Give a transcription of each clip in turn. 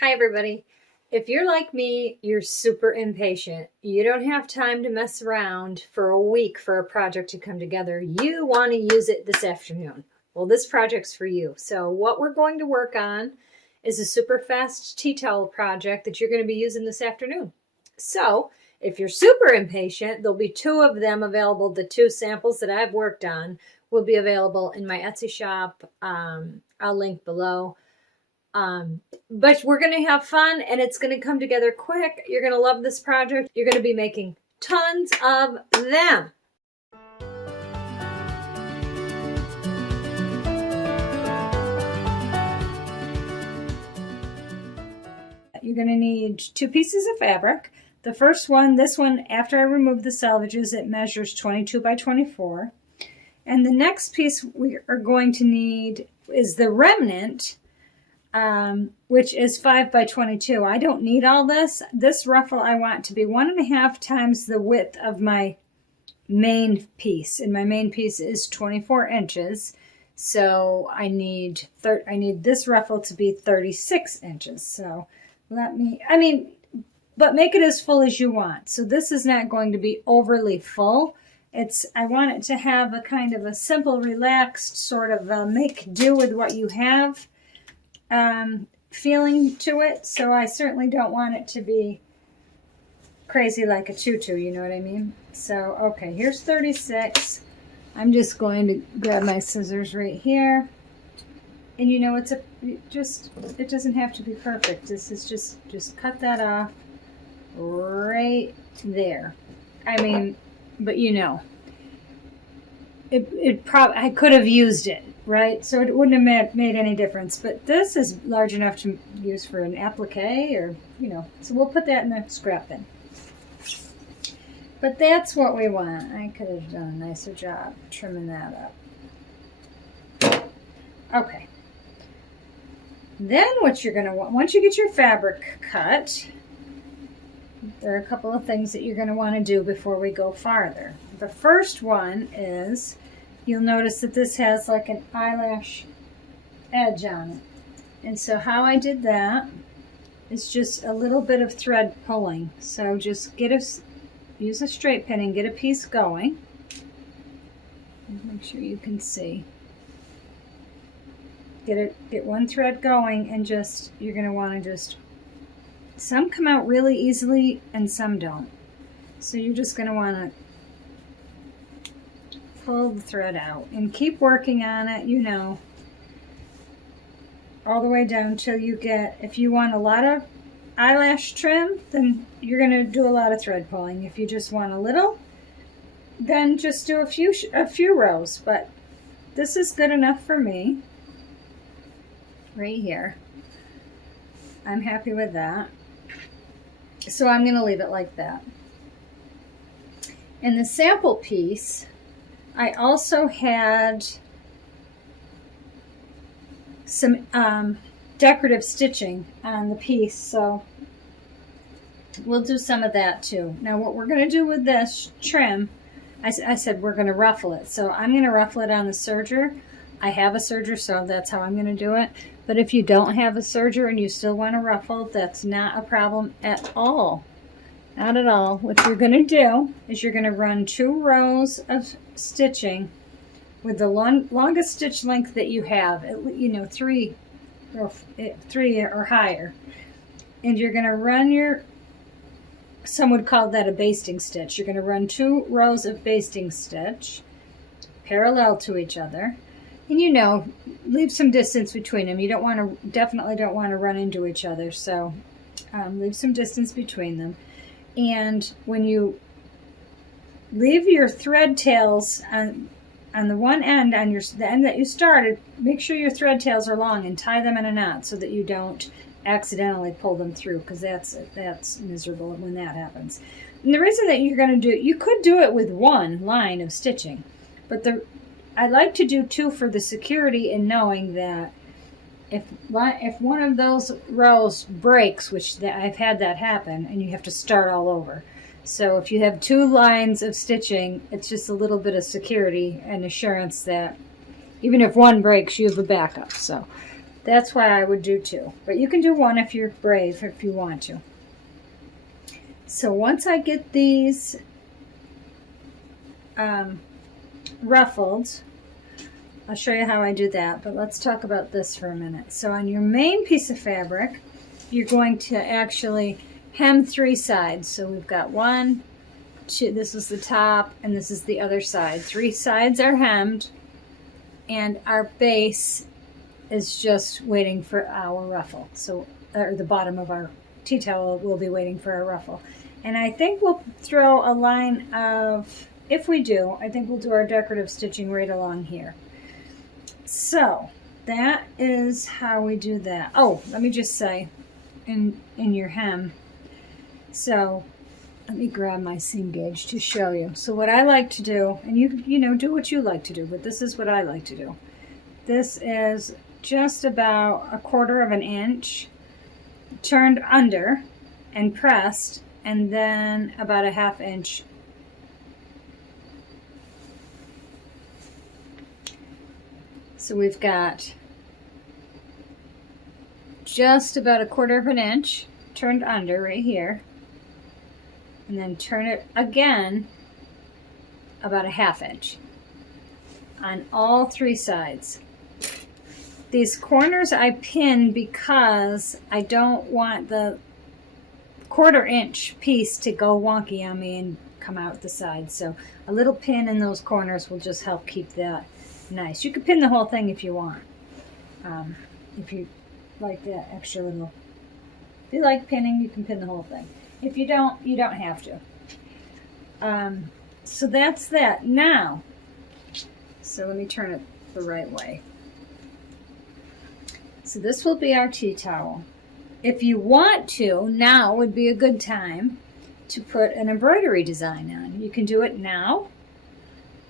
Hi everybody. If you're like me, you're super impatient. You don't have time to mess around for a week for a project to come together. You want to use it this afternoon. Well, this project's for you. So what we're going to work on is a super fast tea towel project that you're going to be using this afternoon. So if you're super impatient, there'll be two of them available. The two samples that I've worked on will be available in my Etsy shop. I'll link below. But we're going to have fun and it's going to come together quick. You're going to love this project. You're going to be making tons of them. You're going to need 2 pieces of fabric. The first one, this one, after I remove the selvages, it measures 22 by 24. And the next piece we are going to need is the remnant, which is 5 by 22. I don't need all this. This ruffle I want to be 1.5 times the width of my main piece. And my main piece is 24 inches. So I need this ruffle to be 36 inches. So but make it as full as you want. So this is not going to be overly full. I want it to have a kind of a simple, relaxed sort of make do with what you have feeling to it. So I certainly don't want it to be crazy like a tutu, you know what I mean? So, okay, here's 36. I'm just going to grab my scissors right here. And you know, it doesn't have to be perfect. This is just cut that off right there. I mean, but you know, I could have used it, right? So it wouldn't have made any difference. But this is large enough to use for an applique or, you know. So we'll put that in the scrap bin. But that's what we want. I could have done a nicer job trimming that up. Okay. Then what you're going to want, once you get your fabric cut, there are a couple of things that you're going to want to do before we go farther. The first one is, you'll notice that this has like an eyelash edge on it. And so how I did that is just a little bit of thread pulling. So just use a straight pin and get a piece going. Make sure you can see. Get one thread going and you're going to want to some come out really easily and some don't. So you're just going to want to pull the thread out and keep working on it, you know, all the way down till you get, if you want a lot of eyelash trim, then you're going to do a lot of thread pulling. If you just want a little, then just do a few rows. But this is good enough for me right here. I'm happy with that. So I'm going to leave it like that. In the sample piece, I also had some decorative stitching on the piece, so we'll do some of that too. Now what we're going to do with this trim, I said we're going to ruffle it. So I'm going to ruffle it on the serger. I have a serger, so that's how I'm going to do it. But if you don't have a serger and you still want to ruffle, that's not a problem at all. Not at all. What you're going to do is you're going to run 2 rows of stitching with the longest stitch length that you have, you know, 3 or higher. And you're going to run some would call that a basting stitch. You're going to run 2 rows of basting stitch parallel to each other. And you know, leave some distance between them. You definitely don't want to run into each other. So leave some distance between them. And when you leave your thread tails on the one end, the end that you started, make sure your thread tails are long and tie them in a knot so that you don't accidentally pull them through, because that's miserable when that happens. And the reason that you're going to you could do it with 1 line of stitching, but I like to do 2 for the security in knowing that if one of those rows breaks, which I've had that happen, and you have to start all over. So if you have 2 lines of stitching, it's just a little bit of security and assurance that even if one breaks, you have a backup. So That's why I would do 2. But you can do 1 if you're brave, if you want to. So once I get these ruffled, I'll show you how I do that, but let's talk about this for a minute. So on your main piece of fabric, you're going to actually hem 3 sides. So we've got 1, 2, this is the top, and this is the other side. 3 sides are hemmed, and our base is just waiting for our ruffle. So, or the bottom of our tea towel will be waiting for our ruffle. And I think we'll throw a line of, if we do, I think we'll do our decorative stitching right along here. So that is how we do that. Oh, let me just say, in your hem, so let me grab my seam gauge to show you. So what I like to do, and you know, do what you like to do, but this is what I like to do. This is just about 1/4 of an inch turned under and pressed, and then about a 1/2 inch So we've got just about 1/4 of an inch turned under right here, and then turn it again about a 1/2 inch on all 3 sides. These corners I pin because I don't want the 1/4 inch piece to go wonky on me and come out the side. So a little pin in those corners will just help keep that nice. You could pin the whole thing if you want. If you like that extra little. If you like pinning, you can pin the whole thing. If you don't, you don't have to. So that's that. Now, so let me turn it the right way. So this will be our tea towel. If you want to, now would be a good time to put an embroidery design on. You can do it now,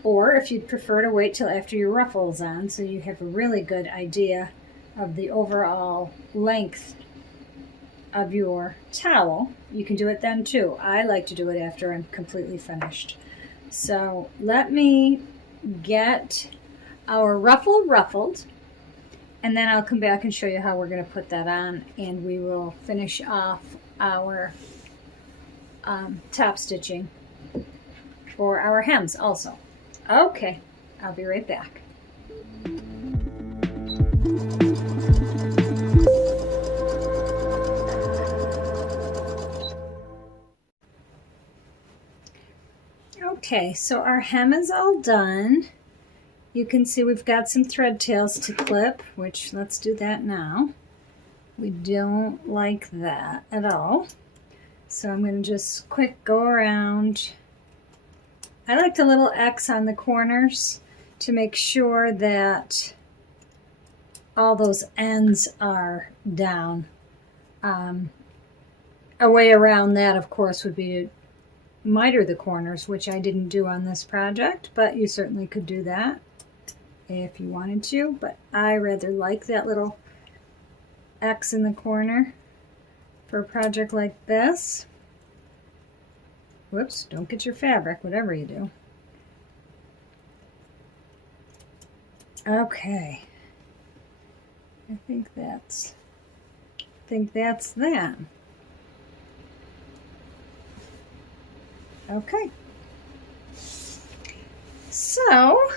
or if you'd prefer to wait till after your ruffle's on, so you have a really good idea of the overall length of your towel, you can do it then too. I like to do it after I'm completely finished. So let me get our ruffle ruffled, and then I'll come back and show you how we're going to put that on, and we will finish off our top stitching for our hems also. Okay, I'll be right back. Okay, so our hem is all done. You can see we've got some thread tails to clip, which let's do that now. We don't like that at all. So I'm going to just quick go around. I like the little X on the corners to make sure that all those ends are down. A way around that, of course, would be to miter the corners, which I didn't do on this project, but you certainly could do that if you wanted to. But I rather like that little X in the corner for a project like this. Whoops, don't get your fabric, whatever you do. Okay. I think that's that. Okay. So,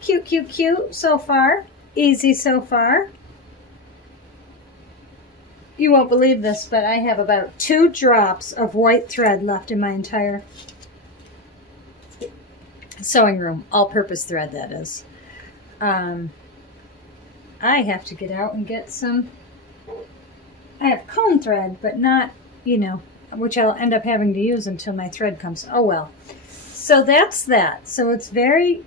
cute so far. Easy so far. You won't believe this, but I have about 2 drops of white thread left in my entire sewing room. All-purpose thread, that is. I have to get out and get some. I have comb thread, but not, you know, which I'll end up having to use until my thread comes. Oh well. So that's that. So it's very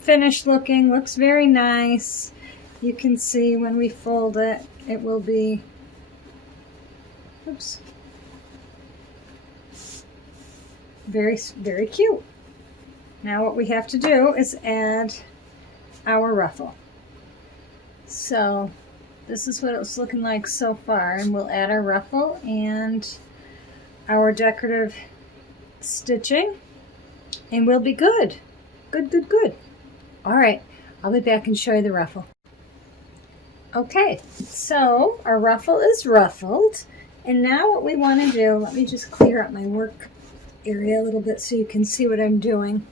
finished looking, looks very nice. You can see when we fold it, it will be, oops, very cute. Now what we have to do is add our ruffle. So this is what it's looking like so far, and we'll add our ruffle and our decorative stitching, and we'll be good. Good. All right, I'll be back and show you the ruffle. Okay, so our ruffle is ruffled. And now what we want to do, let me just clear up my work area a little bit so you can see what I'm doing.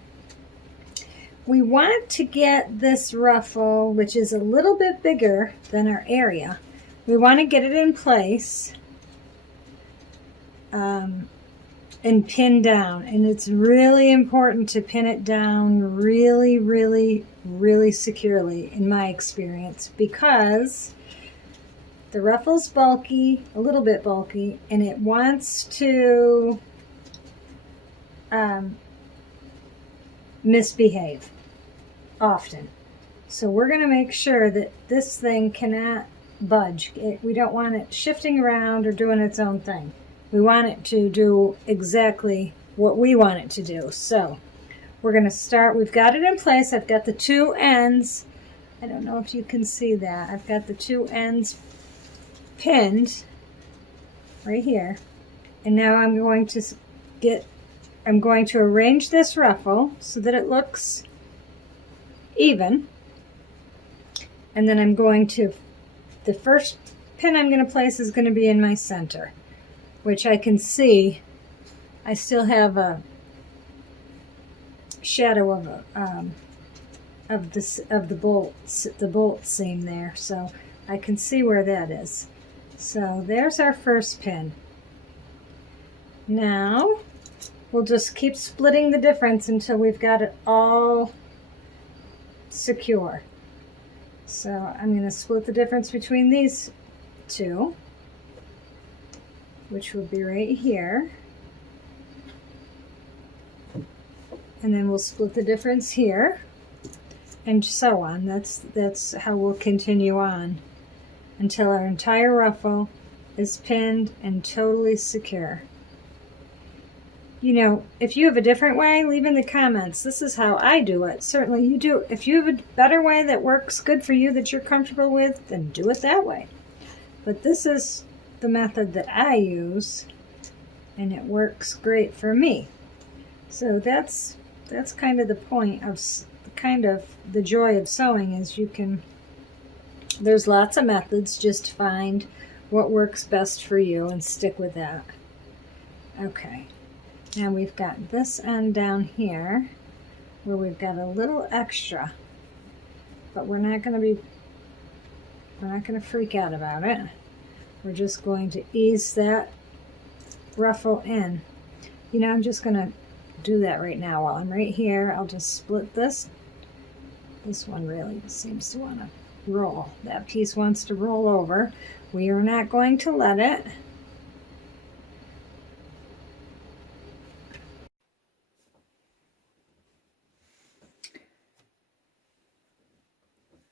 We want to get this ruffle, which is a little bit bigger than our area. We want to get it in place and pin down. And it's really important to pin it down really, really, really securely, in my experience, because the ruffle's bulky, a little bit bulky, and it wants to misbehave often. So we're going to make sure that this thing cannot budge. We don't want it shifting around or doing its own thing. We want it to do exactly what we want it to do. So we're going to start. We've got it in place. I've got the two ends. I don't know if you can see that. I've got the two ends pinned right here. And now I'm going to arrange this ruffle so that it looks even. And then I'm going to, the first pin I'm going to place is going to be in my center, which I can see I still have a shadow of the bolt seam there, so I can see where that is. So there's our first pin. Now we'll just keep splitting the difference until we've got it all secure. So I'm going to split the difference between these two, which will be right here. And then we'll split the difference here, and so on. That's how we'll continue on until our entire ruffle is pinned and totally secure. You know, if you have a different way, leave in the comments. This is how I do it. Certainly you do. If you have a better way that works good for you, that you're comfortable with, then do it that way. But this is the method that I use, and it works great for me. So that's kind of the point of the joy of sewing, is you can, there's lots of methods, just find what works best for you and stick with that. Okay, now we've got this end down here where we've got a little extra, but we're not going to freak out about it. We're just going to ease that ruffle in. You know, I'm just going to do that right now while I'm right here. I'll just split this. This one really seems to want to roll. That piece wants to roll over. We are not going to let it.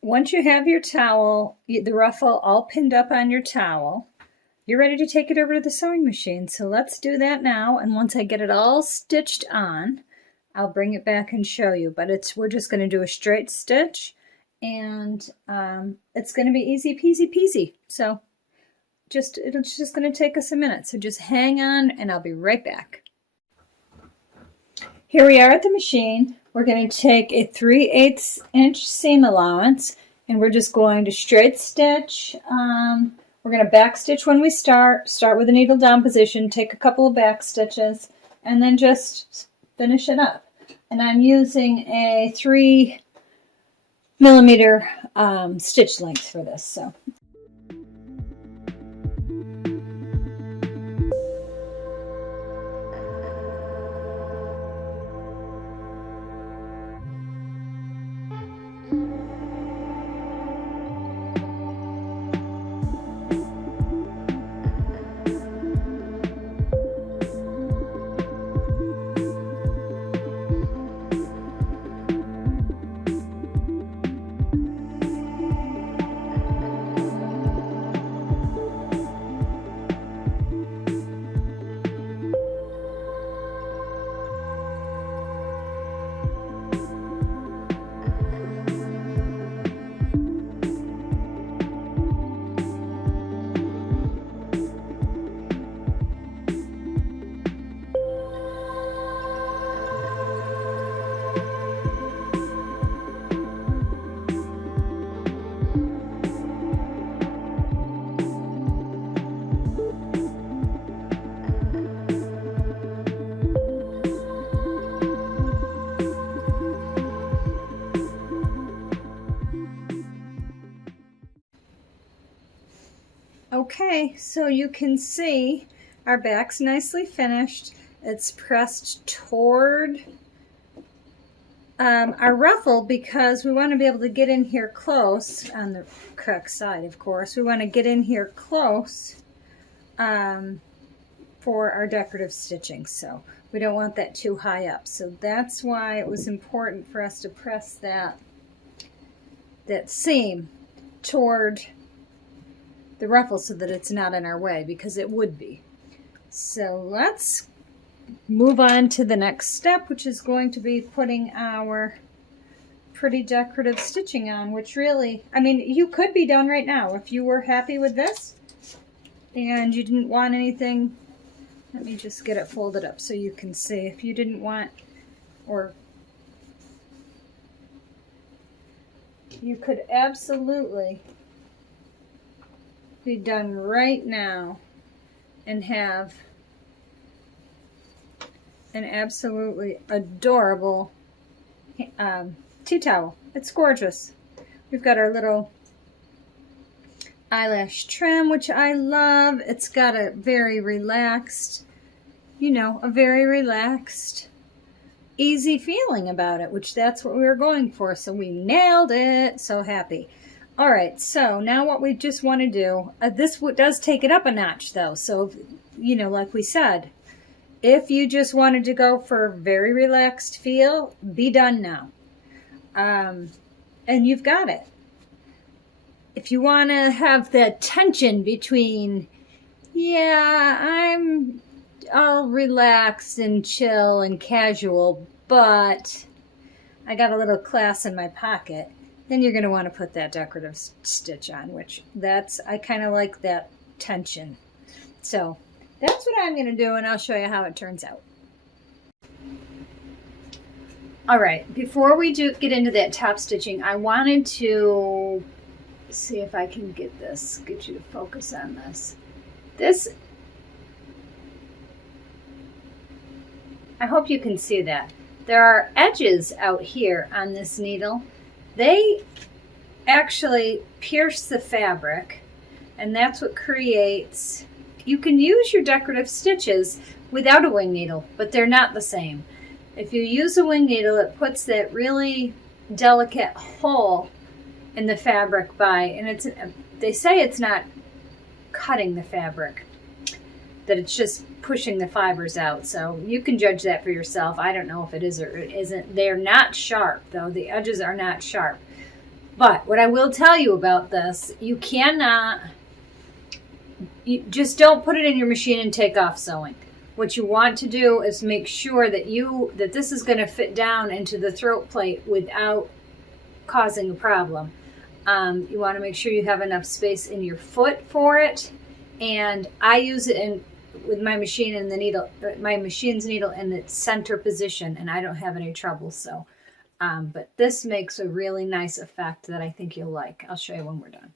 Once you have your towel, the ruffle all pinned up on your towel, you're ready to take it over to the sewing machine. So let's do that now. And once I get it all stitched on, I'll bring it back and show you. But we're just going to do a straight stitch, and it's going to be easy peasy peasy. So it's just going to take us a minute. So just hang on, and I'll be right back. Here we are at the machine. We're going to take a 3/8 inch seam allowance, and we're just going to straight stitch. We're going to back stitch when we start with a needle down position, take a couple of back stitches, and then just finish it up. And I'm using a 3 millimeter stitch length for this. So. Okay, so you can see our back's nicely finished. It's pressed toward our ruffle because we want to be able to get in here close, on the correct side of course. We want to get in here close for our decorative stitching, so we don't want that too high up. So that's why it was important for us to press that seam toward the ruffle so that it's not in our way, because it would be. So let's move on to the next step, which is going to be putting our pretty decorative stitching on, which really, I mean, you could be done right now if you were happy with this and you didn't want anything. Let me just get it folded up so you can see. If you didn't want, or you could absolutely be done right now and have an absolutely adorable tea towel. It's gorgeous. We've got our little eyelash trim, which I love. It's got a very relaxed, you know, a very relaxed, easy feeling about it, which that's what we were going for. So we nailed it. So happy. All right, so now what we just want to do, this does take it up a notch though. So, you know, like we said, if you just wanted to go for a very relaxed feel, be done now. And you've got it. If you want to have that tension between, yeah, I'm all relaxed and chill and casual, but I got a little class in my pocket, then you're going to want to put that decorative stitch on, which I kind of like that tension. So that's what I'm going to do, and I'll show you how it turns out. All right, before we get into that top stitching, I wanted to see if I can get you to focus on this. I hope you can see that. There are edges out here on this needle. They actually pierce the fabric, and that's what creates, you can use your decorative stitches without a wing needle, but they're not the same. If you use a wing needle, it puts that really delicate hole in the fabric and they say it's not cutting the fabric, that it's just pushing the fibers out. So you can judge that for yourself. I don't know if it is or it isn't. They're not sharp though. The edges are not sharp. But what I will tell you about this, you just don't put it in your machine and take off sewing. What you want to do is make sure that this is going to fit down into the throat plate without causing a problem. You want to make sure you have enough space in your foot for it. And I use it with my machine and my machine's needle in its center position, and I don't have any trouble. So, but this makes a really nice effect that I think you'll like. I'll show you when we're done.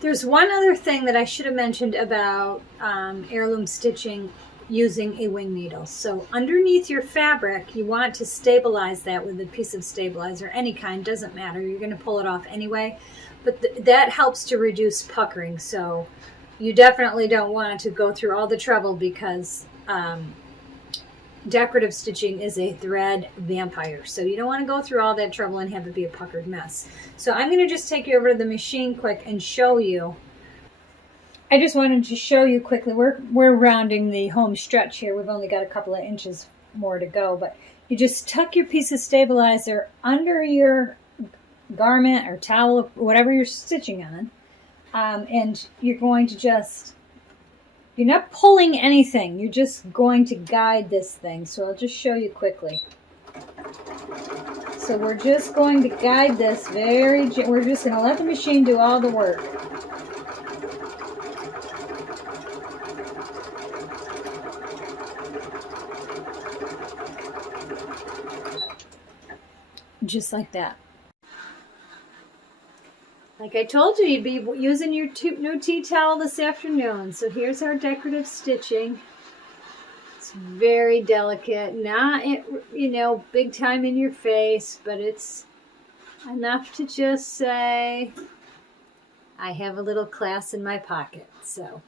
There's one other thing that I should have mentioned about heirloom stitching using a wing needle. So underneath your fabric, you want to stabilize that with a piece of stabilizer, any kind, doesn't matter. You're going to pull it off anyway, but that helps to reduce puckering. So you definitely don't want to go through all the trouble, because decorative stitching is a thread vampire. So you don't want to go through all that trouble and have it be a puckered mess. So I'm going to just take you over to the machine quick and show you. I just wanted to show you quickly. We're rounding the home stretch here. We've only got a couple of inches more to go, but you just tuck your piece of stabilizer under your garment or towel, whatever you're stitching on, and you're going to you're not pulling anything. You're just going to guide this thing. So I'll just show you quickly. So we're just going to guide this we're just going to let the machine do all the work. Just like that. Like I told you, you'd be using your new tea towel this afternoon. So here's our decorative stitching. It's very delicate, not, big time in your face, but it's enough to just say, I have a little class in my pocket. So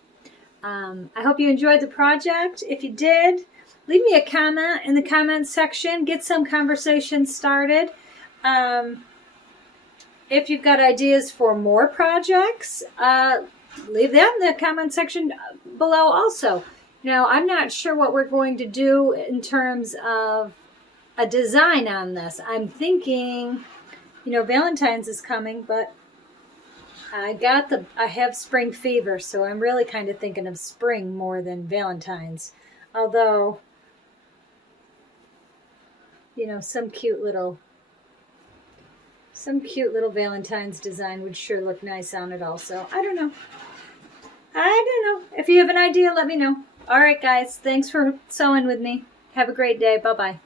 I hope you enjoyed the project. If you did, leave me a comment in the comments section. Get some conversation started. If you've got ideas for more projects, leave that in the comment section below also. Now, I'm not sure what we're going to do in terms of a design on this. I'm thinking, Valentine's is coming, but I have spring fever, so I'm really kind of thinking of spring more than Valentine's. Although, some cute little Valentine's design would sure look nice on it also. I don't know. If you have an idea, let me know. All right, guys. Thanks for sewing with me. Have a great day. Bye-bye.